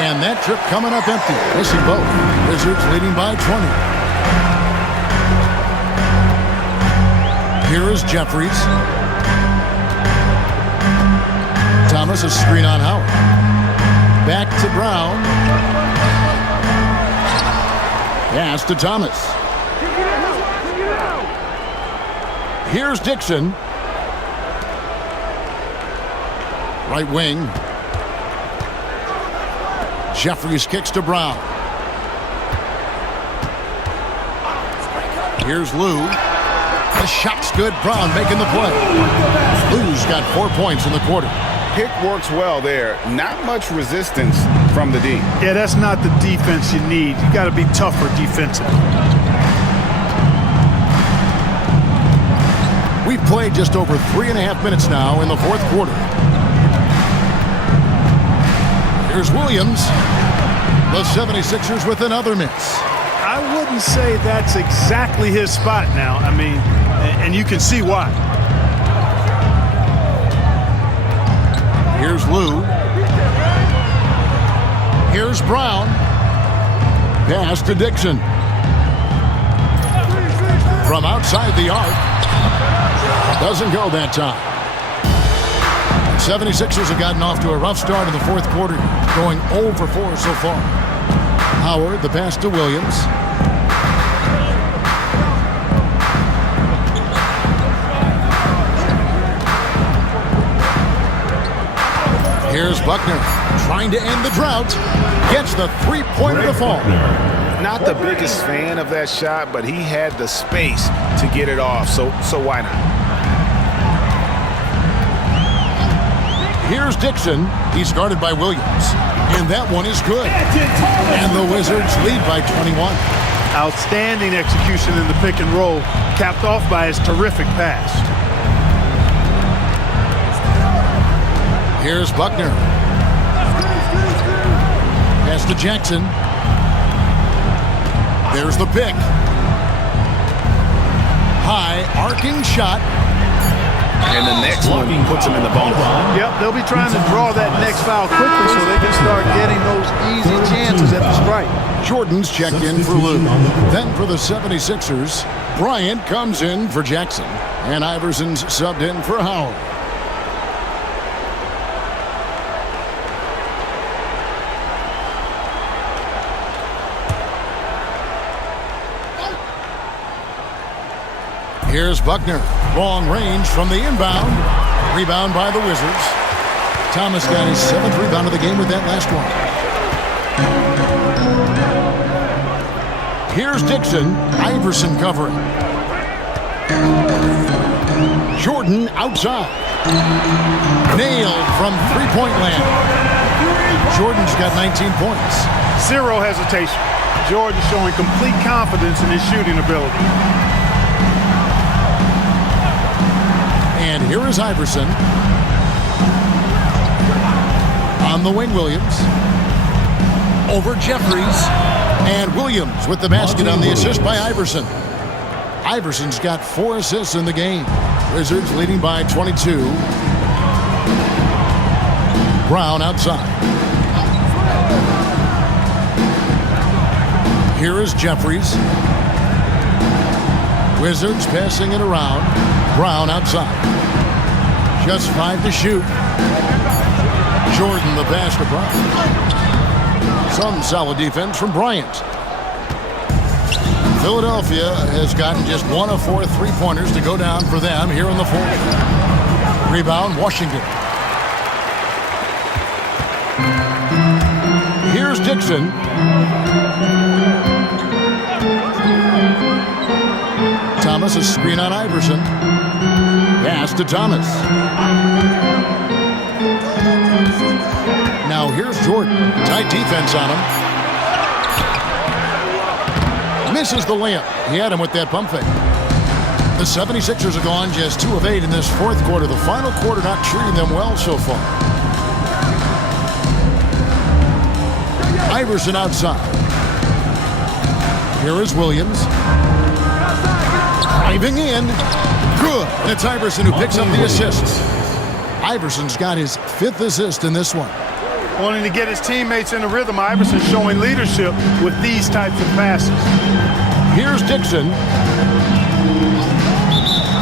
And that trip coming up empty. Missing both. Wizards leading by 20. Here is Jeffries. Thomas, a screen on Howard. Back to Brown. Pass to Thomas. Here's Dixon. Right wing. Jeffries kicks to Brown. Here's Lou. The shot's good. Brown making the play. Lou's got 4 points in the quarter. Pick works well there. Not much resistance from the D. Yeah, that's not the defense you need. You got to be tougher defensively. We've played just over 3.5 minutes now in the fourth quarter. Here's Williams. The 76ers with another miss. I wouldn't say that's exactly his spot now. I mean, and you can see why. Here's Lou. Here's Brown. Pass to Dixon. From outside the arc. Doesn't go that time. 76ers have gotten off to a rough start in the fourth quarter, going 0 for 4 so far. Howard, the pass to Williams. Here's Buckner, trying to end the drought. Gets the three-pointer to fall. Not the biggest fan of that shot, but he had the space to get it off, so why not? Here's Dixon. He's guarded by Williams. And that one is good. And the Wizards lead by 21. Outstanding execution in the pick and roll, capped off by his terrific pass. Here's Buckner. Pass to Jackson. There's the pick. High arcing shot. And the next one puts him in the bonus. Yep, they'll be trying to draw that next foul quickly so they can start getting those easy chances at the strike. Jordan's checked in for Lou. Then for the 76ers, Bryant comes in for Jackson. And Iverson's subbed in for Howard. Here's Buckner. Long range from the inbound. Rebound by the Wizards. Thomas got his 7th rebound of the game with that last one. Here's Dixon. Iverson covering. Jordan outside. Nailed from three-point land. Jordan's got 19 points. Zero hesitation. Jordan showing complete confidence in his shooting ability. And here is Iverson. On the wing, Williams. Over Jeffries. And Williams with the basket on the assist by Iverson. Iverson's got 4 assists in the game. Wizards leading by 22. Brown outside. Here is Jeffries. Wizards passing it around. Brown outside. Just 5 to shoot. Jordan the pass to Bryant. Some solid defense from Bryant. Philadelphia has gotten just 1 of 4 three-pointers to go down for them here in the fourth. Rebound, Washington. Here's Dixon. Thomas, a screen on Iverson. Pass to Thomas. Now here's Jordan. Tight defense on him. Misses the layup. He had him with that pump fake. The 76ers have gone just 2 of 8 in this fourth quarter. The final quarter not treating them well so far. Iverson outside. Here is Williams. Driving in. Good. And it's Iverson who picks up the assist. Iverson's got his 5th assist in this one. wanting to get his teammates in a rhythm. Iverson showing leadership with these types of passes. Here's Dixon.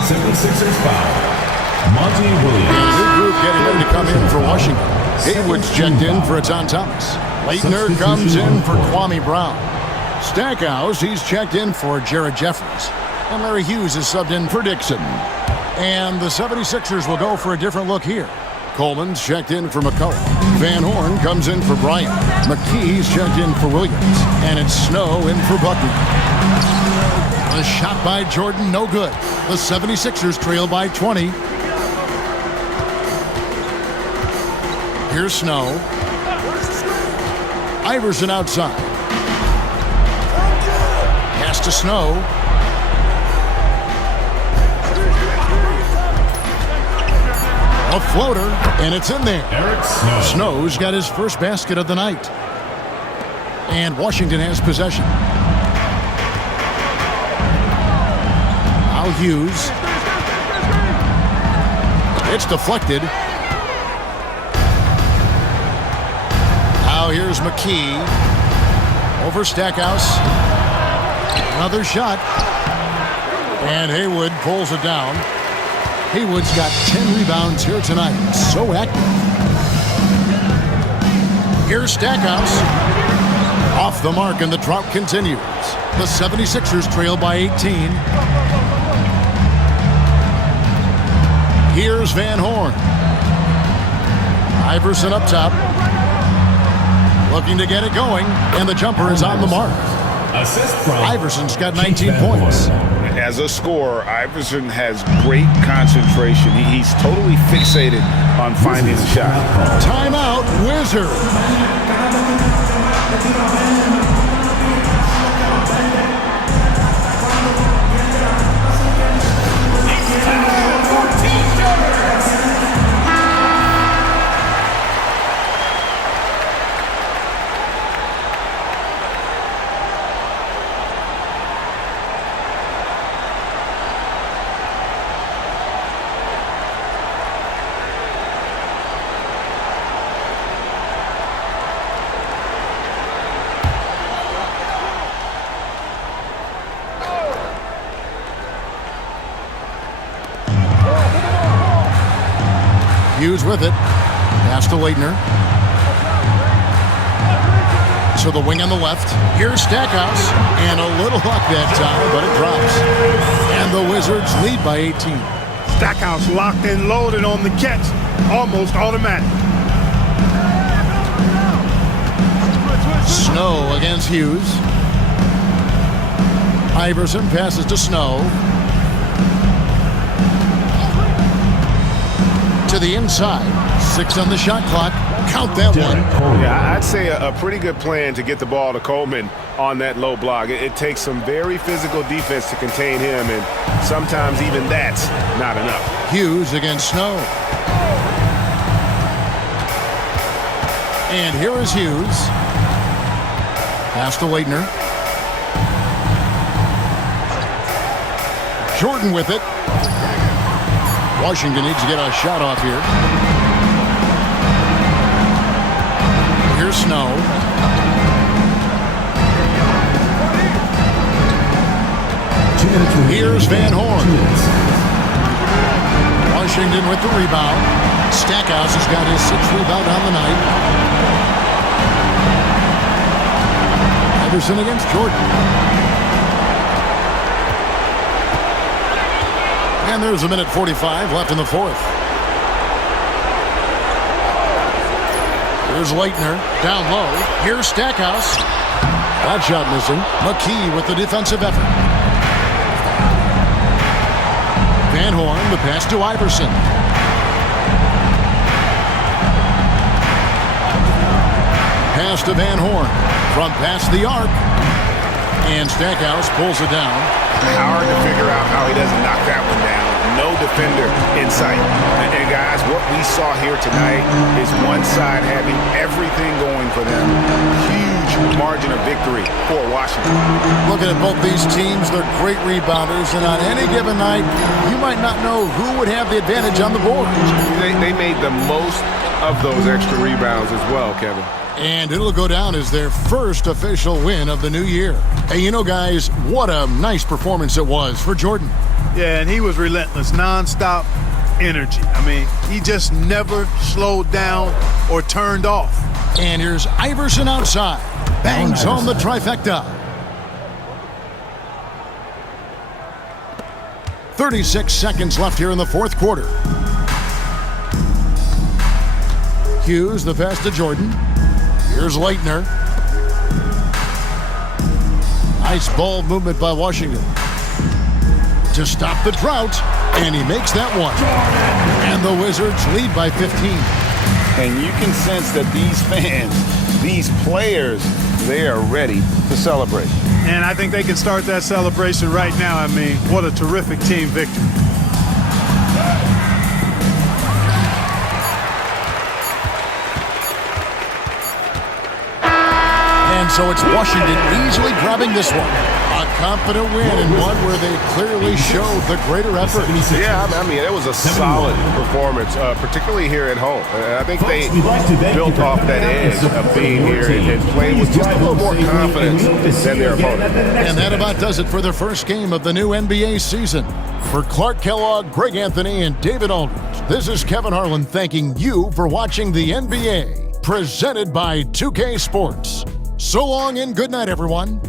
76ers foul. Monty Williams. New group getting ready to come in for Washington. Haywood's checked in for Etan Thomas. Leitner comes in for Kwame Brown. Stackhouse, he's checked in for Jared Jeffries. And Larry Hughes is subbed in for Dixon. And the 76ers will go for a different look here. Coleman's checked in for McCullough. Van Horn comes in for Bryant. McKee's checked in for Williams. And it's Snow in for Buckner. A shot by Jordan, no good. The 76ers trail by 20. Here's Snow. Iverson outside. Pass to Snow. A floater, and it's in there. Eric Snow. Snow's got his first basket of the night. And Washington has possession. Now Hughes. It's deflected. Now here's McKee. Over Stackhouse. Another shot. And Haywood pulls it down. Haywood's got 10 rebounds here tonight. So active. Here's Stackhouse. Off the mark, and the drought continues. The 76ers trail by 18. Here's Van Horn. Iverson up top. Looking to get it going, and the jumper is on the mark. Assist from Iverson's got 19 points. As a scorer, Iverson has great concentration. He's totally fixated on finding the shot. Timeout, Wizard. Hughes with it. Pass to Leitner. To the wing on the left. Here's Stackhouse. And a little luck that time, but it drops. And the Wizards lead by 18. Stackhouse locked and loaded on the catch. Almost automatic. Snow against Hughes. Iverson passes to Snow. To the inside. 6 on the shot clock. Count that one. Yeah, I'd say a pretty good plan to get the ball to Coleman on that low block. It takes some very physical defense to contain him, and sometimes even that's not enough. Hughes against Snow. And here is Hughes. Pass to Leitner. Jordan with it. Washington needs to get a shot off here. Here's Snow. Here's Van Horn. Washington with the rebound. Stackhouse has got his 6th rebound on the night. Iverson against Jordan. And there's a minute 45 left in the 4th. Here's Leitner down low. Here's Stackhouse. That shot missing. McKee with the defensive effort. Van Horn, the pass to Iverson. Pass to Van Horn. From past the arc. And Stackhouse pulls it down. Hard to figure out how he doesn't knock that one down. No defender in sight. And guys, what we saw here tonight is one side having everything going for them. Huge margin of victory for Washington. Looking at both these teams, they're great rebounders, and on any given night, you might not know who would have the advantage on the board. They made the most of those extra rebounds as well, Kevin. And it'll go down as their first official win of the new year. Hey, you know, guys, what a nice performance it was for Jordan. Yeah, and he was relentless, nonstop energy. I mean, he just never slowed down or turned off. And here's Iverson outside. Bangs home the trifecta. 36 seconds left here in the fourth quarter. Hughes, the pass to Jordan. Here's Leitner. Nice ball movement by Washington to stop the drought, and he makes that one. And the Wizards lead by 15. And you can sense that these fans, these players, they are ready to celebrate. And I think they can start that celebration right now. I mean, what a terrific team victory. And so it's Washington easily grabbing this one. A confident win and one where they clearly showed the greater effort. Yeah, I mean, it was a solid performance, particularly here at home. I think they built off that edge of being here and played with just a little more confidence than their opponent. And that about does it for the first game of the new NBA season. For Clark Kellogg, Greg Anthony, and David Aldridge, this is Kevin Harlan thanking you for watching the NBA, presented by 2K Sports. So long and good night, everyone.